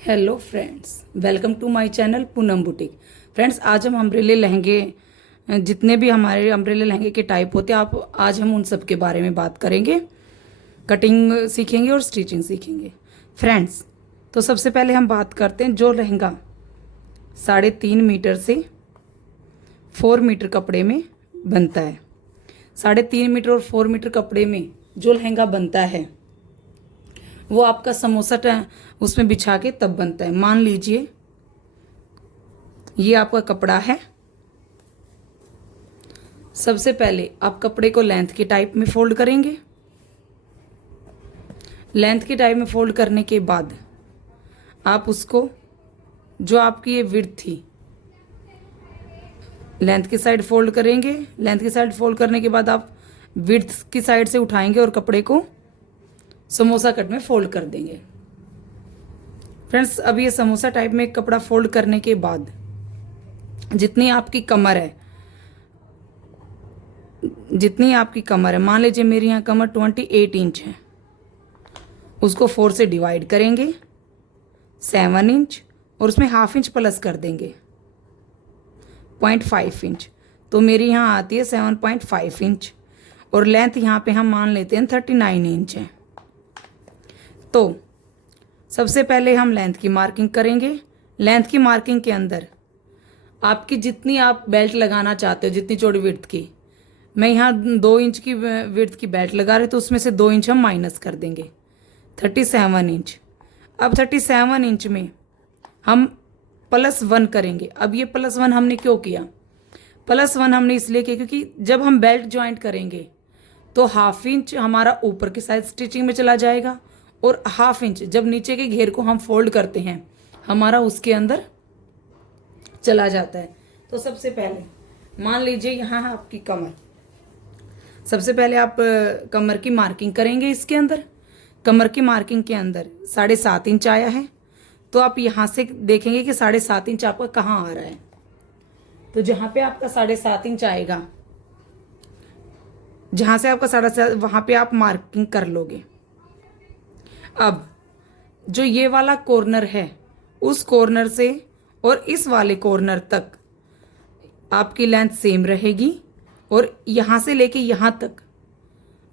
Hello friends, welcome to my channel Poonam boutique. Friends, आज हम अम्ब्रेले लहंगे, जितने भी हमारे अम्ब्रेले लहंगे के टाइप होते हैं, आप आज हम उन सब के बारे में बात करेंगे। कटिंग सीखेंगे और स्टिचिंग सीखेंगे। फ्रेंड्स, तो सबसे पहले हम बात करते हैं जो लहंगा 3.5 मीटर से 4 मीटर कपड़े में बनता है। 3.5 मीटर और 4 मीटर कपड़े में जो लहंगा बनता है वो आपका समोसा उसमें बिछा के तब बनता है। मान लीजिए ये आपका कपड़ा है। सबसे पहले आप कपड़े को लेंथ के टाइप में फोल्ड करेंगे। लेंथ के टाइप में फोल्ड करने के बाद आप उसको, जो आपकी ये विड्थ थी, लेंथ की साइड फोल्ड करेंगे। लेंथ की साइड फोल्ड करने के बाद आप विड्थ की साइड से उठाएंगे और कपड़े को समोसा कट में फोल्ड कर देंगे। फ्रेंड्स, अब ये समोसा टाइप में कपड़ा फोल्ड करने के बाद जितनी आपकी कमर है, मान लीजिए मेरी यहाँ कमर 28 इंच है, उसको 4 से डिवाइड करेंगे 7 इंच और उसमें ½ इंच प्लस कर देंगे 0.5 इंच, तो मेरी यहाँ आती है 7.5 इंच। और लेंथ यहाँ पे हम मान लेते हैं 39 इंच है। तो सबसे पहले हम लेंथ की मार्किंग करेंगे। लेंथ की मार्किंग के अंदर आपकी जितनी आप बेल्ट लगाना चाहते हो, जितनी चौड़ी विड्थ की, मैं यहाँ 2 इंच की विड्थ की बेल्ट लगा रही, तो उसमें से 2 इंच हम माइनस कर देंगे 37 इंच। अब 37 इंच में हम +1 करेंगे। अब ये +1 हमने क्यों किया? +1 हमने इसलिए किया क्योंकि जब हम बेल्ट ज्वाइंट करेंगे तो ½ इंच हमारा ऊपर की साइड स्टिचिंग में चला जाएगा और ½ इंच जब नीचे के घेर को हम फोल्ड करते हैं हमारा उसके अंदर चला जाता है। तो सबसे पहले मान लीजिए यहाँ है आपकी कमर। सबसे पहले आप कमर की मार्किंग करेंगे। इसके अंदर कमर की मार्किंग के अंदर 7.5 इंच आया है, तो आप यहाँ से देखेंगे कि 7.5 इंच आपका कहाँ आ रहा है। तो जहाँ पे आपका 7.5 इंच आएगा, जहाँ से आपका 7.5, वहाँ पे आप मार्किंग कर लोगे। अब जो ये वाला कॉर्नर है, उस कॉर्नर से और इस वाले कॉर्नर तक आपकी लेंथ सेम रहेगी और यहाँ से लेके यहाँ तक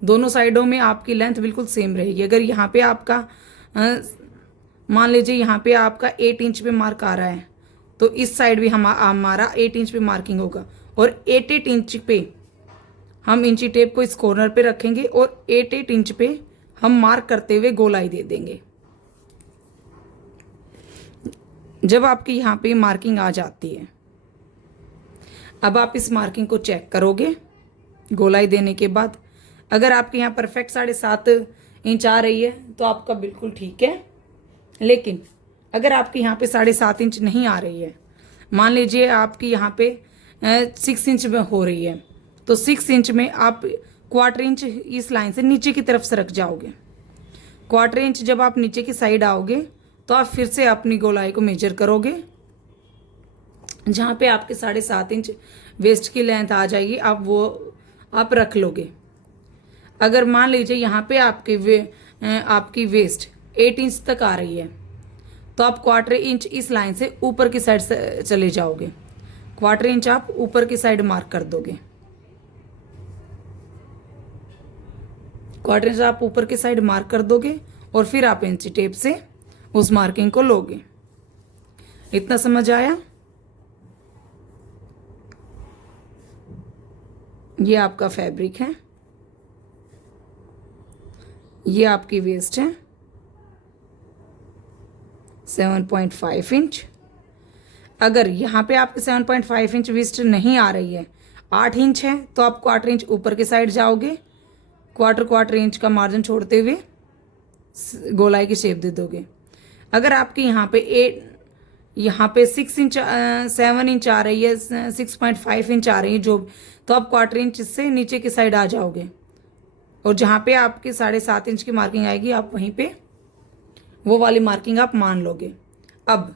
दोनों साइडों में आपकी लेंथ बिल्कुल सेम रहेगी। अगर यहाँ पे आपका मान लीजिए यहाँ पे आपका 8 इंच पे मार्क आ रहा है, तो इस साइड भी हमारा 8 इंच पे मार्किंग होगा और 8 इंच पे हम इंची टेप को इस कॉर्नर पे रखेंगे और 8 इंच पे हम मार्क करते हुए गोलाई दे देंगे। जब आपकी यहाँ पे मार्किंग आ जाती है, अब आप इस मार्किंग को चेक करोगे गोलाई देने के बाद। अगर आपके यहाँ परफेक्ट 7.5 इंच आ रही है तो आपका बिल्कुल ठीक है। लेकिन अगर आपके यहाँ पे 7.5 इंच नहीं आ रही है, मान लीजिए आपकी यहाँ पे 6 इंच में हो रही है, तो 6 इंच में आप 1/4 इंच इस लाइन से नीचे की तरफ सरक जाओगे। 1/4 इंच जब आप नीचे की साइड आओगे तो आप फिर से अपनी गोलाई को मेजर करोगे। जहाँ पे आपके 7.5 इंच वेस्ट की लेंथ आ जाएगी, आप वो आप रख लोगे। अगर मान लीजिए यहाँ पे आपकी वेस्ट 8 इंच तक आ रही है, तो आप 1/4 इंच इस लाइन से ऊपर की साइड से चले जाओगे। 1/4 इंच आप ऊपर की साइड मार्क कर दोगे। 1/4 इंच आप ऊपर की साइड मार्क कर दोगे और फिर आप इंची टेप से उस मार्किंग को लोगे। इतना समझ आया? ये आपका फैब्रिक है, ये आपकी वेस्ट है 7.5 इंच। अगर यहाँ पे आपके 7.5 इंच वेस्ट नहीं आ रही है, 8 इंच है, तो आप 1/4 इंच ऊपर की साइड जाओगे, 1/4 इंच का मार्जिन छोड़ते हुए गोलाई की शेप दे दोगे। अगर आपके यहाँ पे 6 इंच 7 इंच आ रही है, 6.5 इंच आ रही है जो, तो आप 1/4 इंच से नीचे की साइड आ जाओगे और जहाँ पे आपकी 7.5 इंच की मार्किंग आएगी, आप वहीं पे वो वाली मार्किंग आप मान लोगे। अब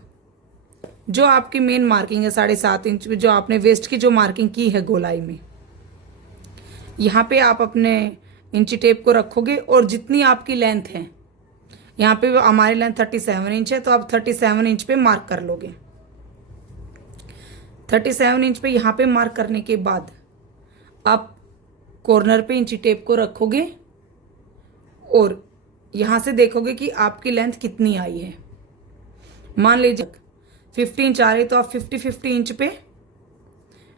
जो आपकी मेन मार्किंग है 7.5 इंच में, जो आपने वेस्ट की जो मार्किंग की है गोलाई में, यहाँ पे आप अपने इंची टेप को रखोगे और जितनी आपकी लेंथ है यहाँ पे हमारी लेंथ 37 इंच है, तो आप 37 इंच पे मार्क कर लोगे। 37 इंच पे यहाँ पे मार्क करने के बाद आप कॉर्नर पे इंची टेप को रखोगे और यहाँ से देखोगे कि आपकी लेंथ कितनी आई है। मान लीजिए 50 इंच आ रही, तो आप 50 इंच पे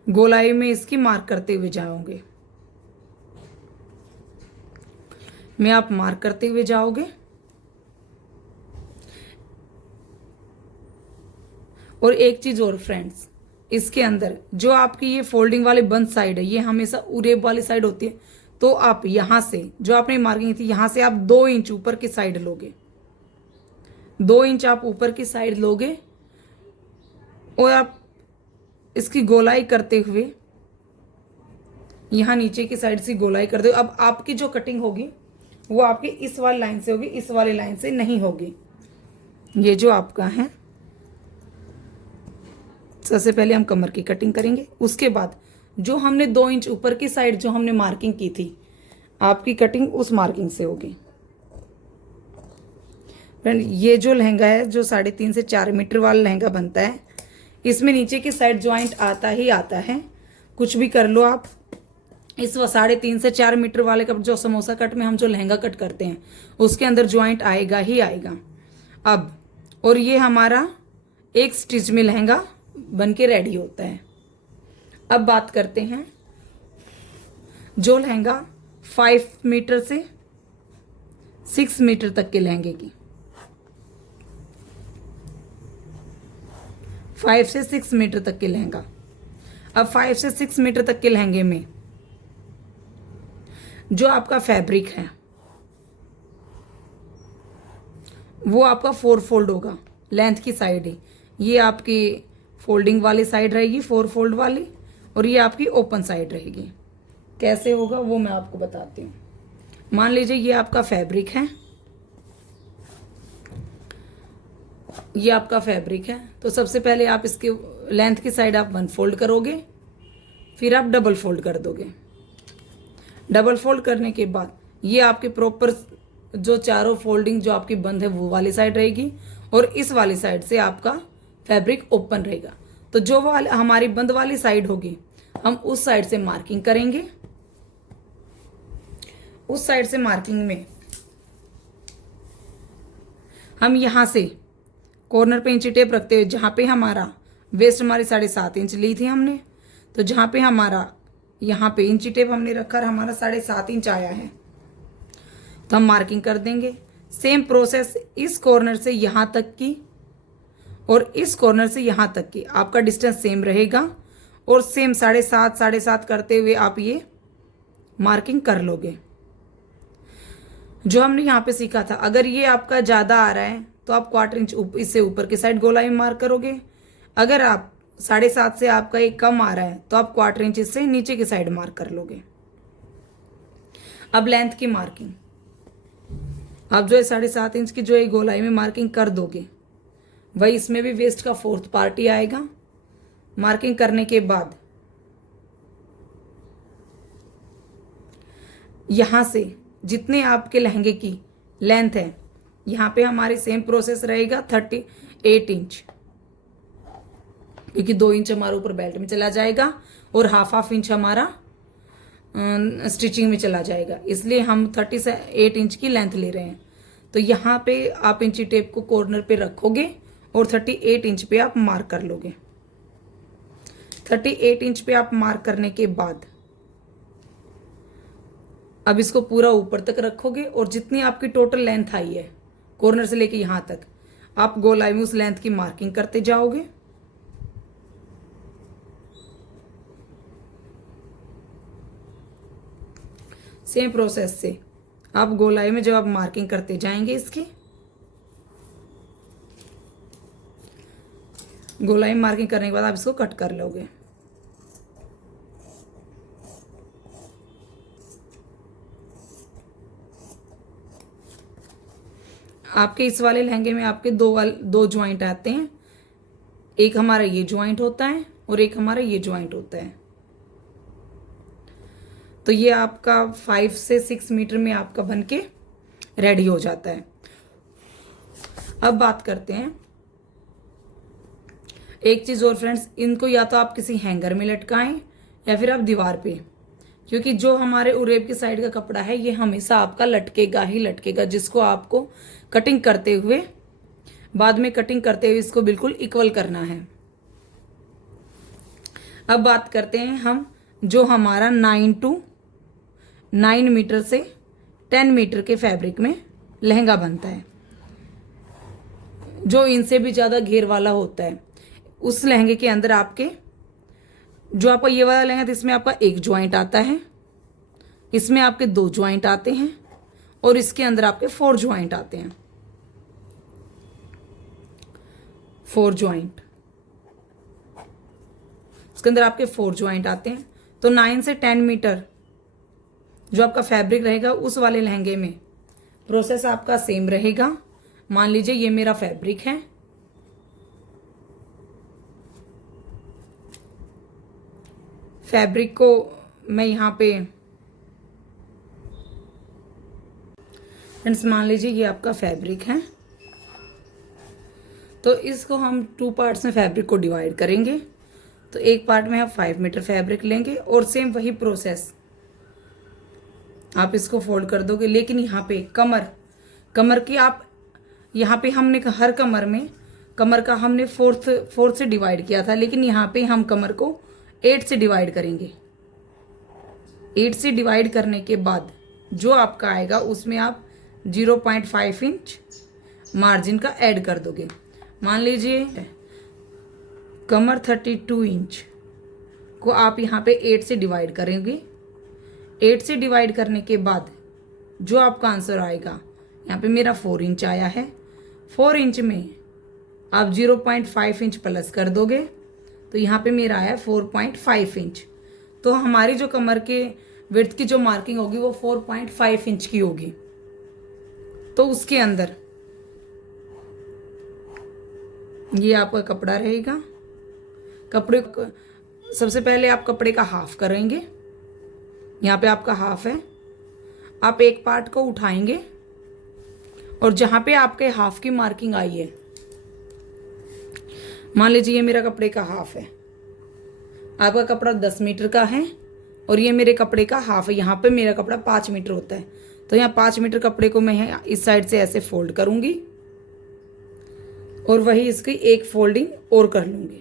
गोलाई में इसकी मार्क करते हुए जाओगे। में आप मार्क करते हुए जाओगे और एक चीज और फ्रेंड्स, इसके अंदर जो आपकी ये फोल्डिंग वाली बंद साइड है, ये हमेशा उरेब वाली साइड होती है। तो आप यहां से जो आपने मार्किंग थी, यहां से आप 2 इंच ऊपर की साइड लोगे। 2 इंच आप ऊपर की साइड लोगे और आप इसकी गोलाई करते हुए यहां नीचे की साइड से गोलाई कर दो। अब आपकी जो कटिंग होगी वो आपकी इस वाली लाइन से होगी, इस वाली लाइन से नहीं होगी। ये जो आपका है, सबसे पहले हम कमर की कटिंग करेंगे, उसके बाद जो हमने 2 इंच ऊपर की साइड जो हमने मार्किंग की थी, आपकी कटिंग उस मार्किंग से होगी। फ्रेंड, ये जो लहंगा है, जो 3.5 से 4 मीटर वाला लहंगा बनता है, इसमें नीचे की साइड ज्वाइंट आता ही आता है। कुछ भी कर लो आप, इस 3.5 से 4 मीटर वाले का जो समोसा कट में हम जो लहंगा कट करते हैं, उसके अंदर ज्वाइंट आएगा ही आएगा। अब और ये हमारा एक स्टिच में लहंगा बन के रेडी होता है। अब बात करते हैं जो लहंगा 5 मीटर से 6 मीटर तक के लहंगे की, 5 से 6 मीटर तक के लहंगा। अब 5 से 6 मीटर तक के लहंगे में जो आपका फैब्रिक है वो आपका 4 फोल्ड होगा। लेंथ की साइड ही ये आपकी फोल्डिंग वाली साइड रहेगी, 4 फोल्ड वाली, और ये आपकी ओपन साइड रहेगी। कैसे होगा वो मैं आपको बताती हूँ। मान लीजिए ये आपका फैब्रिक है, ये आपका फैब्रिक है, तो सबसे पहले आप इसके लेंथ की साइड आप 1 फोल्ड करोगे, फिर आप डबल फोल्ड कर दोगे। डबल फोल्ड करने के बाद ये आपके प्रॉपर जो चारों फोल्डिंग जो आपकी बंद है वो वाली साइड रहेगी, और इस वाली साइड से आपका फैब्रिक ओपन रहेगा। तो जो वाली हमारी बंद वाली साइड होगी, हम उस साइड से मार्किंग करेंगे। उस साइड से मार्किंग में हम यहां से कॉर्नर पे इंची टेप रखते हुए, जहां पे हमारा वेस्ट हमारी 7.5 इंच ली थी हमने, तो जहां पे हमारा यहाँ पे इंची टेप हमने रखा और हमारा 7.5 इंच आया है, तो हम मार्किंग कर देंगे। सेम प्रोसेस इस कॉर्नर से यहाँ तक की और इस कॉर्नर से यहाँ तक की आपका डिस्टेंस सेम रहेगा, और सेम 7.5 करते हुए आप ये मार्किंग कर लोगे। जो हमने यहाँ पे सीखा था, अगर ये आपका ज़्यादा आ रहा है तो आप 1/4 इंच इससे ऊपर की साइड गोलाई में मार्क करोगे। अगर आप 7.5 से आपका एक कम आ रहा है तो आप 1/4 इंच इससे नीचे की साइड मार्क कर लोगे। अब लेंथ की मार्किंग, आप जो है 7.5 इंच की जो है गोलाई में मार्किंग कर दोगे, वही इसमें भी वेस्ट का 4th पार्ट ही आएगा। मार्किंग करने के बाद यहां से जितने आपके लहंगे की लेंथ है, यहाँ पे हमारी सेम प्रोसेस रहेगा 38 इंच, क्योंकि 2 इंच हमारा ऊपर बेल्ट में चला जाएगा और हाफ इंच हमारा स्टिचिंग में चला जाएगा, इसलिए हम 38 इंच की लेंथ ले रहे हैं। तो यहाँ पे आप इंची टेप को कॉर्नर पे रखोगे और 38 इंच पे आप मार्क कर लोगे। 38 इंच पे आप मार्क करने के बाद अब इसको पूरा ऊपर तक रखोगे, और जितनी आपकी टोटल लेंथ आई है कॉर्नर से लेके यहाँ तक, आप गोलाई में उस लेंथ की मार्किंग करते जाओगे। सेम प्रोसेस से आप गोलाई में जब आप मार्किंग करते जाएंगे, इसकी गोलाई में मार्किंग करने के बाद आप इसको कट कर लोगे। आपके इस वाले लहंगे में आपके दो ज्वाइंट आते हैं, एक हमारा ये ज्वाइंट होता है और एक हमारा ये ज्वाइंट होता है। तो ये आपका 5 से 6 मीटर में आपका बनके रेडी हो जाता है। अब बात करते हैं एक चीज़ और फ्रेंड्स, इनको या तो आप किसी हैंगर में लटकाएं या फिर आप दीवार पे, क्योंकि जो हमारे उरेब की साइड का कपड़ा है ये हमेशा आपका लटकेगा ही लटकेगा, जिसको आपको कटिंग करते हुए, बाद में कटिंग करते हुए इसको बिल्कुल इक्वल करना है। अब बात करते हैं हम जो हमारा 9 मीटर से 10 मीटर के फैब्रिक में लहंगा बनता है, जो इनसे भी ज़्यादा घेर वाला होता है। उस लहंगे के अंदर आपके जो आपका ये वाला लहंगा, इसमें आपका एक ज्वाइंट आता है, इसमें आपके 2 ज्वाइंट आते हैं और इसके अंदर आपके 4 ज्वाइंट आते हैं। 4 ज्वाइंट, इसके अंदर आपके 4 ज्वाइंट आते हैं। तो 9 से 10 मीटर जो आपका फैब्रिक रहेगा उस वाले लहंगे में प्रोसेस आपका सेम रहेगा। मान लीजिए ये मेरा फैब्रिक है, फैब्रिक को मैं यहाँ पे फ्रेंड्स, मान लीजिए ये आपका फैब्रिक है, तो इसको हम 2 पार्ट्स में फैब्रिक को डिवाइड करेंगे। तो एक पार्ट में आप 5 मीटर फैब्रिक लेंगे और सेम वही प्रोसेस आप इसको फोल्ड कर दोगे। लेकिन यहाँ पे कमर की आप यहाँ पे हमने हर कमर का हमने फोर्थ से डिवाइड किया था, लेकिन यहाँ पे हम कमर को 8 से डिवाइड करेंगे। 8 से डिवाइड करने के बाद जो आपका आएगा उसमें आप 0.5 इंच मार्जिन का ऐड कर दोगे। मान लीजिए कमर 32 इंच को आप यहाँ पे 8 से डिवाइड करेंगे। 8 से डिवाइड करने के बाद जो आपका आंसर आएगा, यहाँ पे मेरा 4 इंच आया है, 4 इंच में आप 0.5 इंच प्लस कर दोगे, तो यहाँ पे मेरा आया 4.5 इंच। तो हमारी जो कमर के विड्थ की जो मार्किंग होगी वो 4.5 इंच की होगी। तो उसके अंदर ये आपका कपड़ा रहेगा। कपड़े सबसे पहले आप कपड़े का हाफ करेंगे, यहाँ पे आपका हाफ है। आप एक पार्ट को उठाएंगे और जहाँ पे आपके हाफ की मार्किंग आई है, मान लीजिए ये मेरा कपड़े का हाफ है, आपका कपड़ा 10 मीटर का है और ये मेरे कपड़े का हाफ है। यहाँ पे मेरा कपड़ा 5 मीटर होता है, तो यहाँ 5 मीटर कपड़े को मैं इस साइड से ऐसे फोल्ड करूंगी और वही इसकी एक फोल्डिंग और कर लूंगी।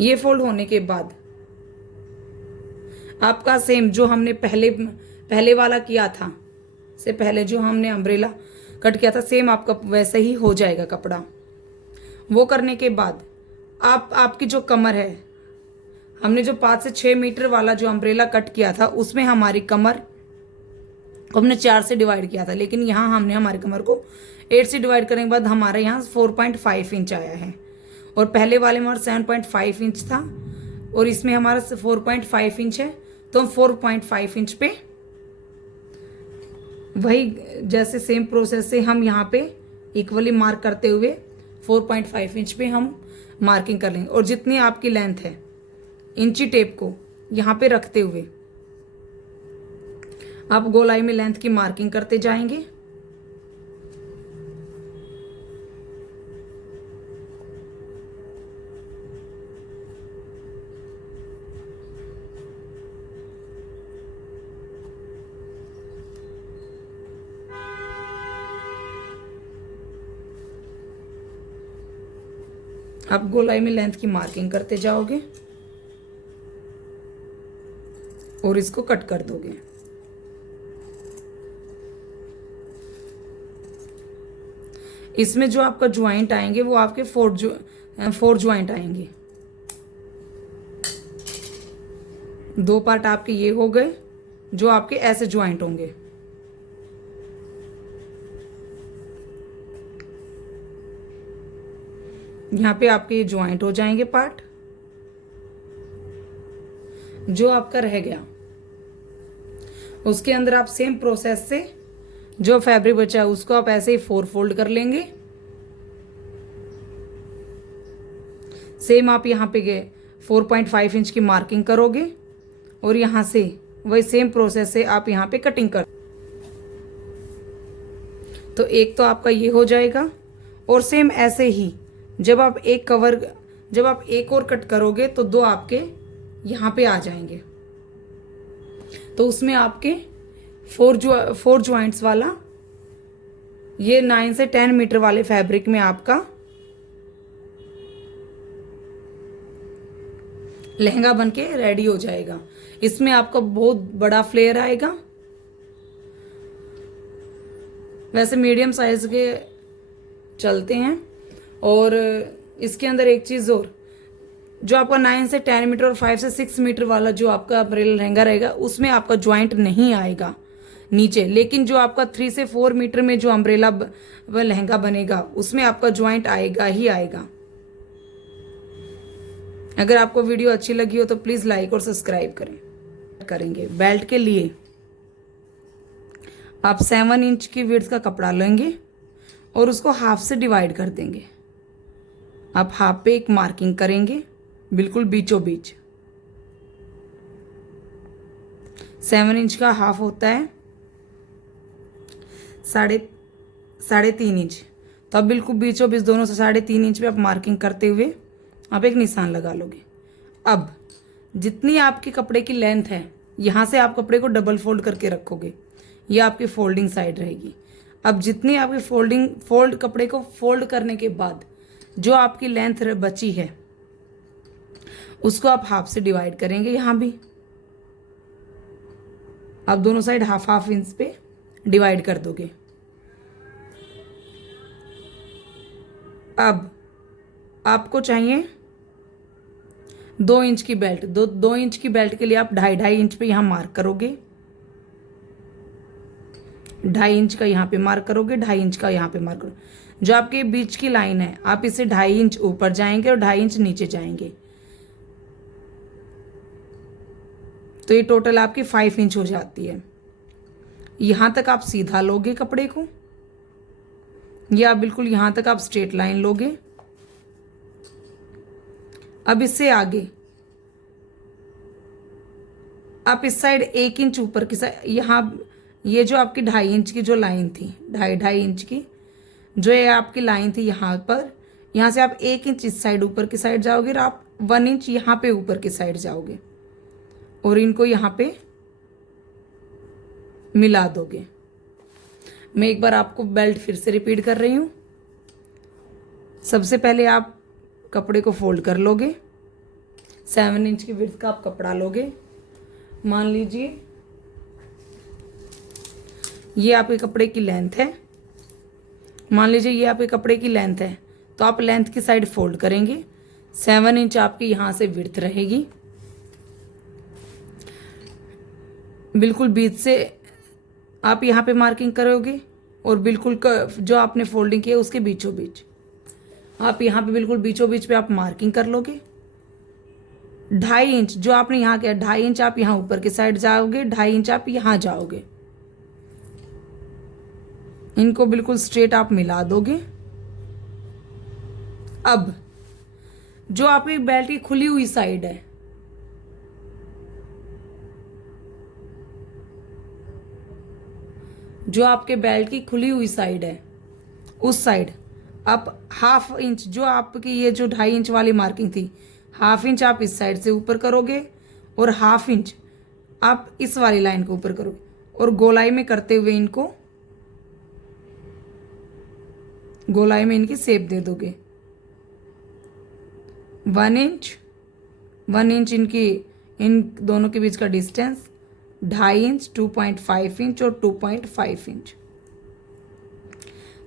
ये फोल्ड होने के बाद आपका सेम जो हमने पहले वाला किया था, से पहले जो हमने अम्ब्रेला कट किया था, सेम आपका वैसे ही हो जाएगा कपड़ा। वो करने के बाद आपकी जो कमर है, हमने जो 5 से 6 मीटर वाला जो अम्ब्रेला कट किया था उसमें हमारी कमर को हमने 4 से डिवाइड किया था, लेकिन यहाँ हमने हमारी कमर को 8 से डिवाइड करने के बाद हमारे यहाँ 4.5 इंच आया है और पहले वाले में हमारा 7.5 इंच था और इसमें हमारा 4.5 इंच है। तो हम 4.5 इंच पे वही जैसे सेम प्रोसेस से हम यहाँ पे इक्वली मार्क करते हुए 4.5 इंच पे हम मार्किंग कर लेंगे। और जितनी आपकी लेंथ है इंची टेप को यहाँ पे रखते हुए आप गोलाई में लेंथ की मार्किंग करते जाएंगे। आप गोलाई में लेंथ की मार्किंग करते जाओगे और इसको कट कर दोगे। इसमें जो आपका ज्वाइंट आएंगे वो आपके 4 ज्वाइंट आएंगे। 2 पार्ट आपके ये हो गए जो आपके ऐसे ज्वाइंट होंगे। यहाँ पे आपके ये ज्वाइंट हो जाएंगे पार्ट। जो आपका रह गया उसके अंदर आप सेम प्रोसेस से जो फैब्रिक बचा है उसको आप ऐसे ही 4 फोल्ड कर लेंगे। सेम आप यहाँ पे गए 4.5 इंच की मार्किंग करोगे और यहाँ से वही सेम प्रोसेस से आप यहाँ पे कटिंग कर। तो एक तो आपका ये हो जाएगा। और सेम ऐसे ही जब आप एक और कट करोगे तो दो आपके यहाँ पे आ जाएंगे। तो उसमें आपके फोर जॉइंट्स वाला ये 9 से 10 मीटर वाले फैब्रिक में आपका लहंगा बनके रेडी हो जाएगा। इसमें आपका बहुत बड़ा फ्लेयर आएगा। वैसे मीडियम साइज के चलते हैं। और इसके अंदर एक चीज़ और, जो आपका 9 से 10 मीटर और 5 से 6 मीटर वाला जो आपका अम्ब्रेला लहंगा रहेगा उसमें आपका ज्वाइंट नहीं आएगा नीचे। लेकिन जो आपका 3 से 4 मीटर में जो अम्ब्रेला लहंगा बनेगा उसमें आपका ज्वाइंट आएगा ही आएगा। अगर आपको वीडियो अच्छी लगी हो तो प्लीज़ लाइक और सब्सक्राइब करेंगे। बेल्ट के लिए आप 7 इंच की विड्थ का कपड़ा लेंगे और उसको हाफ से डिवाइड कर देंगे। आप हाफ पे एक मार्किंग करेंगे बिल्कुल बीचों बीच। 7 इंच का हाफ होता है 3.5 इंच। तो आप बिल्कुल बीचों बीच दोनों से 3.5 इंच पे आप मार्किंग करते हुए आप एक निशान लगा लोगे। अब जितनी आपके कपड़े की लेंथ है यहाँ से आप कपड़े को डबल फोल्ड करके रखोगे। ये आपकी फोल्डिंग साइड रहेगी। अब जितनी आपकी कपड़े को फोल्ड करने के बाद जो आपकी लेंथ बची है उसको आप हाफ से डिवाइड करेंगे। यहाँ भी आप दोनों साइड हाफ इंच पे डिवाइड कर दोगे। अब आपको चाहिए 2 इंच की बेल्ट। 2 इंच की बेल्ट के लिए आप 2.5 इंच पे यहाँ मार्क करोगे। 2.5 इंच का यहाँ पे मार्क करोगे, 2.5 इंच का यहाँ पे मार्क करोगे। जो आपके बीच की लाइन है आप इसे 2.5 इंच ऊपर जाएंगे और 2.5 इंच नीचे जाएंगे। तो ये टोटल आपकी 5 इंच हो जाती है। यहाँ तक आप सीधा लोगे कपड़े को, या बिल्कुल यहाँ तक आप स्ट्रेट लाइन लोगे। अब इससे आगे आप इस साइड 1 इंच ऊपर की साइड, यहाँ ये जो आपकी 2.5 इंच की जो लाइन थी, 2.5 इंच की जो ये आपकी लाइन थी यहाँ पर, यहाँ से आप 1 इंच इस साइड ऊपर की साइड जाओगे और आप 1 इंच यहाँ पे ऊपर की साइड जाओगे और इनको यहाँ पे मिला दोगे। मैं एक बार आपको बेल्ट फिर से रिपीट कर रही हूँ। सबसे पहले आप कपड़े को फोल्ड कर लोगे। 7 इंच की विड्थ का आप कपड़ा लोगे। मान लीजिए ये आपके कपड़े की लेंथ है। मान लीजिए ये आपके कपड़े की लेंथ है तो आप लेंथ की साइड फोल्ड करेंगे। 7 इंच आपकी यहाँ से विड्थ रहेगी। बिल्कुल बीच से आप यहाँ पे मार्किंग करोगे और बिल्कुल जो आपने फोल्डिंग की है उसके बीचों बीच आप यहाँ पे बिल्कुल बीचों बीच पे आप मार्किंग कर लोगे। 2.5 इंच जो आपने यहाँ किया, 2.5 इंच आप यहाँ ऊपर की साइड जाओगे, 2.5 इंच आप यहाँ जाओगे। इनको बिल्कुल स्ट्रेट आप मिला दोगे। अब जो आपकी बेल्ट की खुली हुई साइड है, जो आपके बेल्ट की खुली हुई साइड है उस साइड आप 1/2 इंच, जो आपकी ये जो 2.5 इंच वाली मार्किंग थी, 1/2 इंच आप इस साइड से ऊपर करोगे और 1/2 इंच आप इस वाली लाइन को ऊपर करोगे और गोलाई में करते हुए इनको गोलाई में इनकी शेप दे दोगे। 1 इंच इनकी इन दोनों के बीच का डिस्टेंस, 2.5 इंच, 2.5 इंच और 2.5 इंच।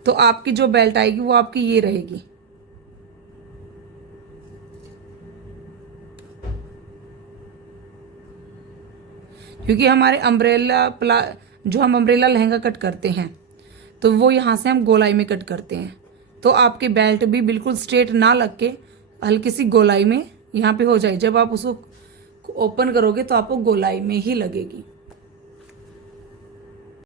तो आपकी जो बेल्ट आएगी वो आपकी ये रहेगी। क्योंकि हमारे जो हम अम्ब्रेला लहंगा कट करते हैं तो वो यहाँ से हम गोलाई में कट करते हैं। तो आपकी बेल्ट भी बिल्कुल स्ट्रेट ना लग के हल्की सी गोलाई में यहाँ पे हो जाए। जब आप उसको ओपन करोगे तो आपको गोलाई में ही लगेगी।